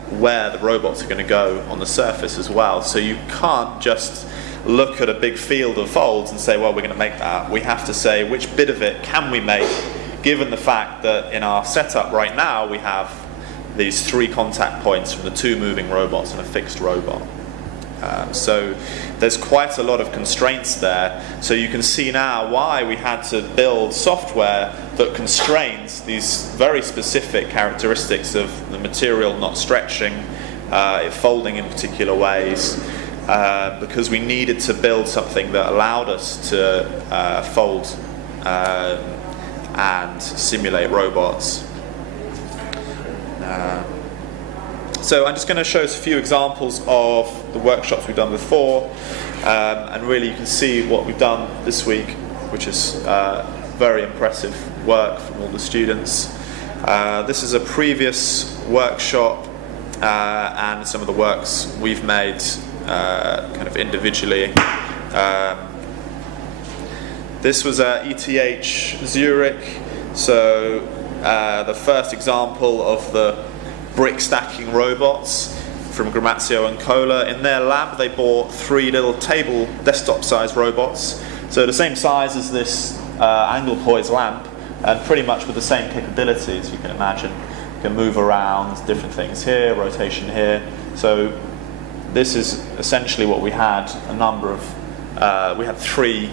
where the robots are going to go on the surface as well. So you can't just look at a big field of folds and say, well, we're going to make that. We have to say, which bit of it can we make, given the fact that in our setup right now we have these 3 contact points from the 2 moving robots and a fixed robot. So there's quite a lot of constraints there. So you can see now why we had to build software that constrains these very specific characteristics of the material not stretching, it folding in particular ways, because we needed to build something that allowed us to fold and simulate robots. So I'm just going to show us a few examples of the workshops we've done before, and really you can see what we've done this week, which is very impressive work from all the students. This is a previous workshop and some of the works we've made kind of individually. This was at ETH Zurich, so the first example of the brick stacking robots from Gramazio and Kohler. In their lab they bought 3 little table desktop sized robots, so the same size as this angle poise lamp, and pretty much with the same capabilities. You can imagine, you can move around, different things here, rotation here. So this is essentially what we had. A number of we had 3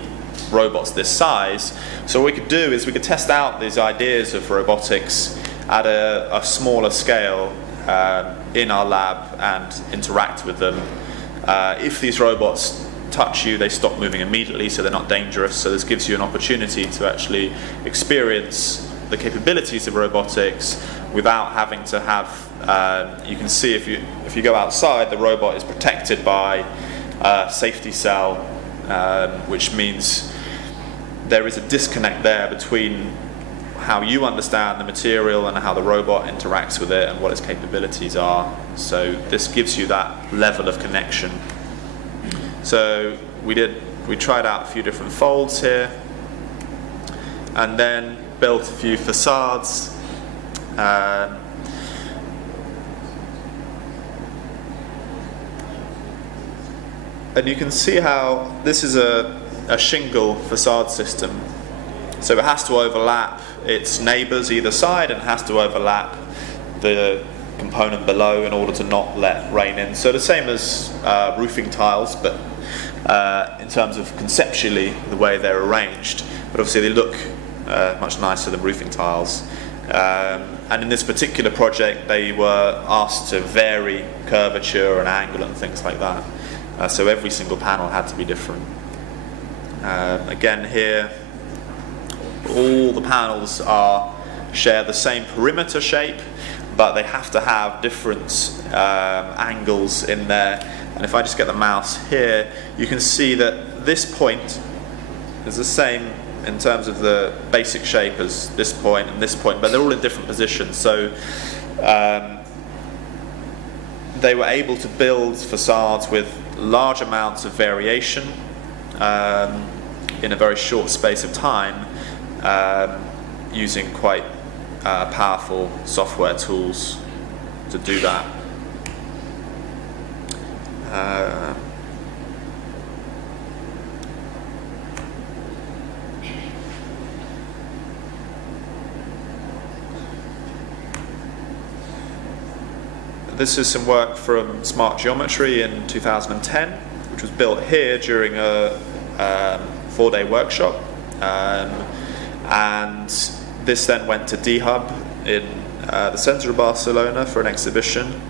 robots this size. So what we could do is we could test out these ideas of robotics at a smaller scale in our lab and interact with them. If these robots touch you, they stop moving immediately, so they're not dangerous. So this gives you an opportunity to actually experience the capabilities of robotics without having to have. You can see if you go outside, the robot is protected by a safety cell, which means there is a disconnect there between how you understand the material and how the robot interacts with it and what its capabilities are. So this gives you that level of connection. So we tried out a few different folds here, and then built a few facades. And you can see how this is a shingle facade system. So it has to overlap its neighbours either side, and has to overlap the component below in order to not let rain in. So the same as roofing tiles, but in terms of conceptually the way they're arranged. But obviously they look much nicer than roofing tiles. And in this particular project they were asked to vary curvature and angle and things like that. So every single panel had to be different. Again here, all the panels share the same perimeter shape, but they have to have different angles in there. And if I just get the mouse here, you can see that this point is the same in terms of the basic shape as this point and this point, but they're all in different positions. So they were able to build facades with large amounts of variation in a very short space of time using quite powerful software tools to do that. This is some work from Smart Geometry in 2010, which was built here during a 4-day workshop. And this then went to D-Hub in the centre of Barcelona for an exhibition.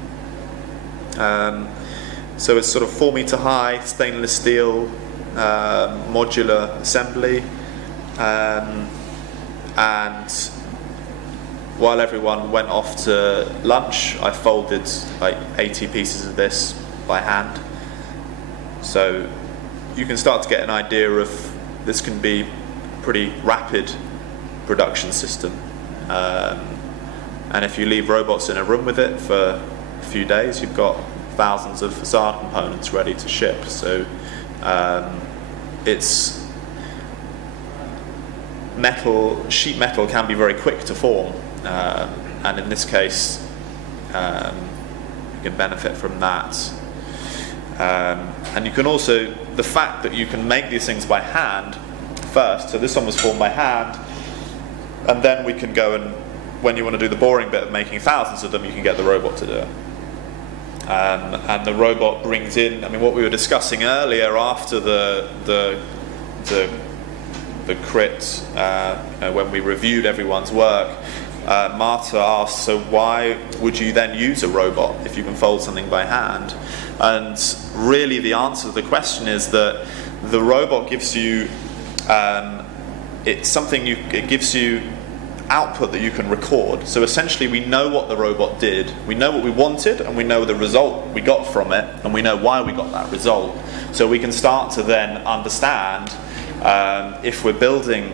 So it's sort of 4 metre high, stainless steel, modular assembly. And while everyone went off to lunch, I folded like 80 pieces of this by hand. So you can start to get an idea of this can be a pretty rapid production system. And if you leave robots in a room with it for a few days, you've got thousands of facade components ready to ship. So it's sheet metal can be very quick to form. And in this case, you can benefit from that. And you can also, the fact that you can make these things by hand first, so this one was formed by hand, and then we can go and, when you want to do the boring bit of making thousands of them, you can get the robot to do it. And the robot brings in, I mean, what we were discussing earlier after the crit, when we reviewed everyone's work, Marta asked, so why would you then use a robot if you can fold something by hand? And really the answer to the question is that the robot gives you, it gives you output that you can record. So essentially we know what the robot did, we know what we wanted, and we know the result we got from it, and we know why we got that result. So we can start to then understand if we're building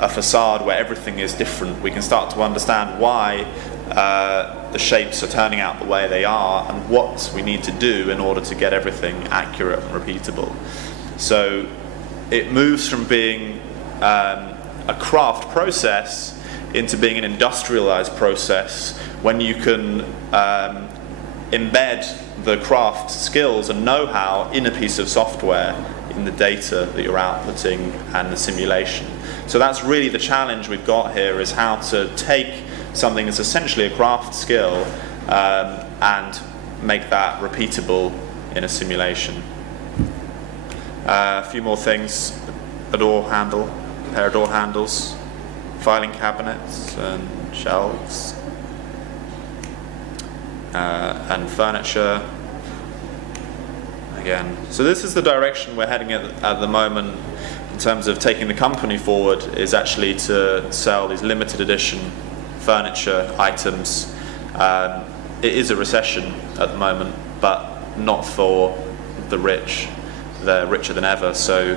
a facade where everything is different, we can start to understand why the shapes are turning out the way they are and what we need to do in order to get everything accurate and repeatable. So it moves from being a craft process into being an industrialized process when you can embed the craft skills and know-how in a piece of software, in the data that you're outputting and the simulation. So that's really the challenge we've got here, is how to take something that's essentially a craft skill and make that repeatable in a simulation. A few more things: a door handle, a pair of door handles, filing cabinets and shelves, and furniture. Again, so this is the direction we're heading at the moment in terms of taking the company forward, is actually to sell these limited edition furniture items. It is a recession at the moment, but not for the rich. They're richer than ever, so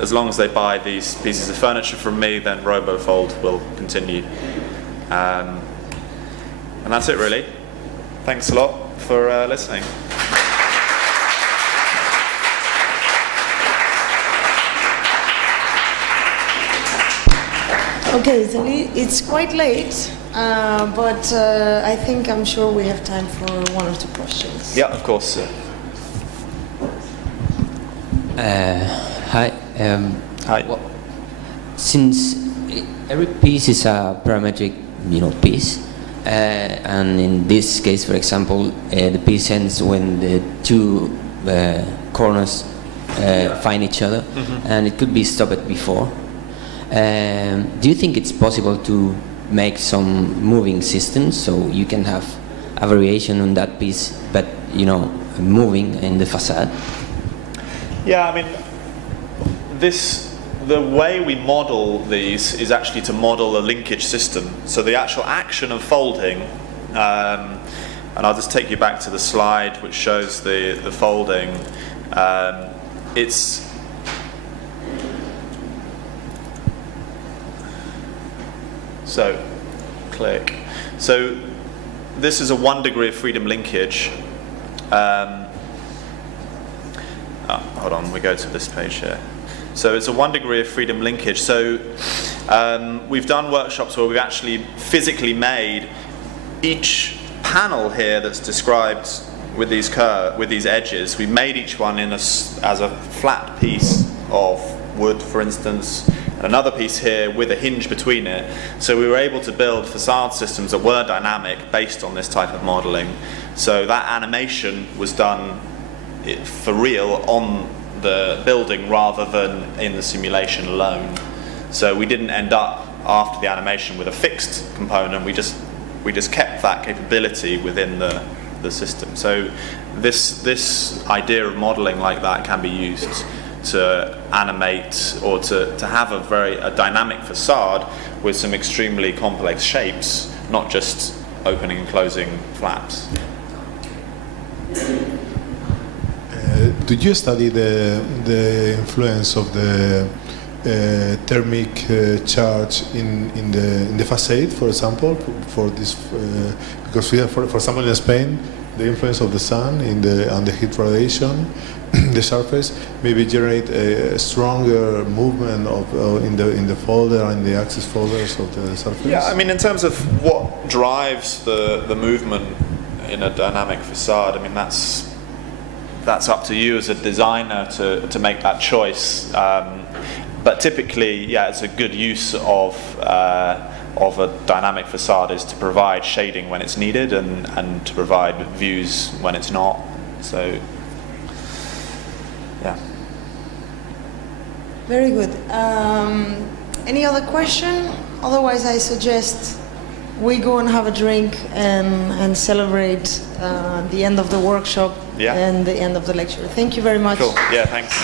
as long as they buy these pieces of furniture from me, then RoboFold will continue. And that's it, really. Thanks a lot for listening. Okay, it's quite late, but I'm sure we have time for one or two questions. Yeah, of course. Hi. Hi. Well, since every piece is a parametric, piece, and in this case, for example, the piece ends when the two corners find each other, and it could be stopped before. Do you think it's possible to make some moving systems so you can have a variation on that piece, but moving in the facade? Yeah, I mean, the way we model these is actually to model a linkage system. So the actual action of folding, and I'll just take you back to the slide which shows the folding. It's so click. So this is a 1 degree of freedom linkage. Hold on, we go to this page here. So it's a 1 degree of freedom linkage. So we've done workshops where we've actually physically made each panel here that's described with these edges. We made each one as a flat piece of wood, for instance, and another piece here with a hinge between it. So we were able to build facade systems that were dynamic based on this type of modeling. So that animation was done for real on the building rather than in the simulation alone. So we didn't end up after the animation with a fixed component. We just kept that capability within the system. So this idea of modeling like that can be used to animate or to have a dynamic facade with some extremely complex shapes, not just opening and closing flaps. Did you study the influence of the thermic charge in the facade, for example, for this? Because we have, for example, in Spain, the influence of the sun on the heat radiation, the surface, maybe generate a stronger movement in the folder and the axis folders of the surface. Yeah, I mean, in terms of what drives the movement in a dynamic facade, I mean that's up to you as a designer to make that choice. But typically, yeah, it's a good use of a dynamic facade is to provide shading when it's needed and to provide views when it's not. So, yeah. Very good. Any other question? Otherwise, I suggest we go and have a drink and celebrate the end of the workshop and the end of the lecture. Thank you very much. Cool. Yeah, thanks.